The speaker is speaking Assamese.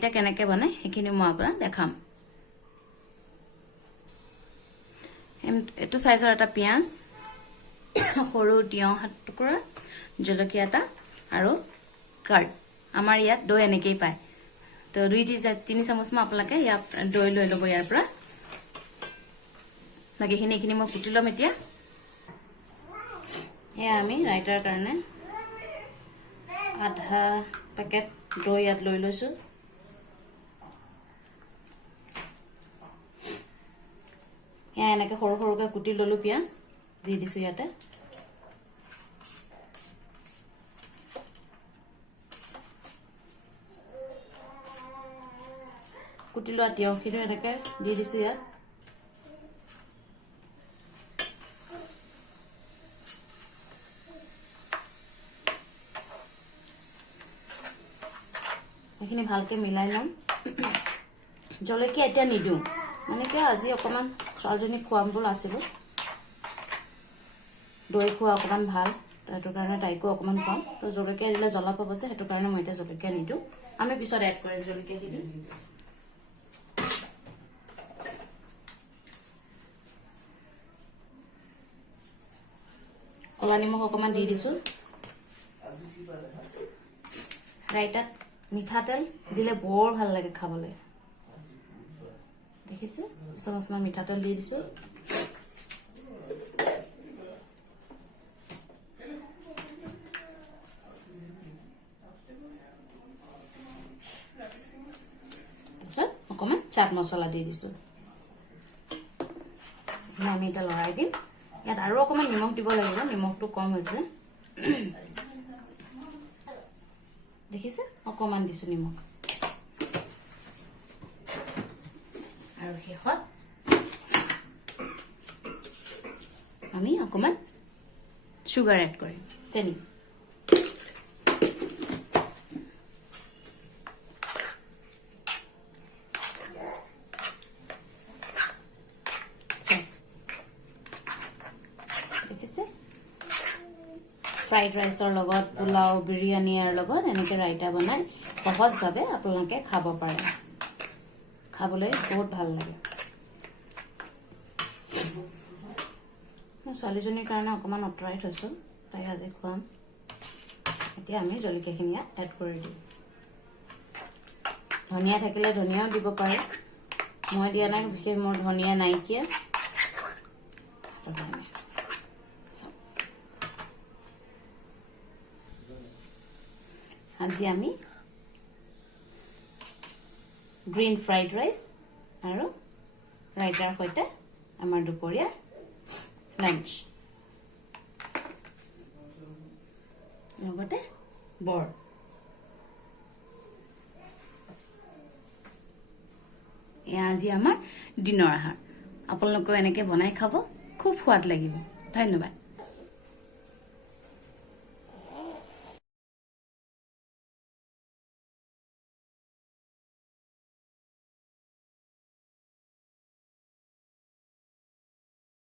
এটা কেনেকৈ বনাই সেইখিনি মই আপোনাক দেখাম। এইটো সাইজৰ এটা পিয়াজ, সৰু তিয়হ 7 টুকুৰা, জলকীয়া এটা আৰু কাৰ্ড। আমাৰ ইয়াত দৈ এনেকেই পায়। তো 2-3 চামুচ মান আপোনালোকে ইয়াত দৈ লৈ ল'ব ইয়াৰ পৰা। বাকীখিনি এইখিনি মই কুটি ল'ম এতিয়া। এয়া আমি ৰাইতাৰ কাৰণে আধা পেকেট দৈ ইয়াত লৈ লৈছোঁ। এয়া এনেকৈ সৰু সৰুকৈ কুটি ল'লোঁ পিঁয়াজ, দি দিছোঁ ইয়াতে। কুটি লোৱা তিয়হখিনি এনেকৈ দি দিছোঁ ইয়াত। এইখিনি ভালকৈ মিলাই ল'ম। জলকীয়া এতিয়া নিদিওঁ, মানে কি আজি অকণমান ছোৱালীজনীক খুৱাম বুলি আছিলোঁ। দৈ খোৱা অকণমান ভাল, সেইটো কাৰণে তাইকো অকণমান খুৱাম। তো জলকীয়া দিলে জ্বলা পাব যে, সেইটো কাৰণে মই এতিয়া জলকীয়া নিদিওঁ। আমি পিছত এড কৰিম জলকীয়াখিনি। কলা নিমখ অকণমান দি দিছোঁ। ৰাইতাত মিঠাতেল দিলে বৰ ভাল লাগে খাবলৈ, দেখিছে? চামুচমান মিঠাতেল দি দিছোঁ। তাৰপিছত অকণমান চাট মছলা দি দিছোঁ। আমি এতিয়া লৰাই দিম। ইয়াত আৰু অকণমান নিমখ দিব লাগিব, নিমখটো কম হৈছে। দেখিছে? অকণমান দিছোঁ নিমখ। আৰু শেষত আমি অকণমান চুগাৰ এড কৰিম, চেনি। ফ্ৰাইড ৰাইচৰ লগত, পোলাও, বিৰিয়ানীৰ লগত এনেকৈ ৰাইতা বনাই সহজভাৱে আপোনালোকে খাব পাৰে। খাবলৈ বহুত ভাল লাগে। ছোৱালীজনীৰ কাৰণে অকণমান আঁতৰাই থৈছোঁ, তাই আজি খুৱাম। এতিয়া আমি জলকীয়াখিনি এড কৰি দিম। ধনিয়া থাকিলে ধনিয়াও দিব পাৰে, মই দিয়া নাই, বিশেষ মোৰ ধনিয়া নাইকিয়া। আজি আমি গ্ৰীণ ফ্ৰাইড ৰাইচ আৰু ৰাইতাৰ সৈতে আমাৰ দুপৰীয়া লাঞ্চ, লগতে বৰ। এয়া আজি আমাৰ দিনৰ আহাৰ। আপোনালোকেও এনেকৈ বনাই খাব, খুব সোৱাদ লাগিব। ধন্যবাদ।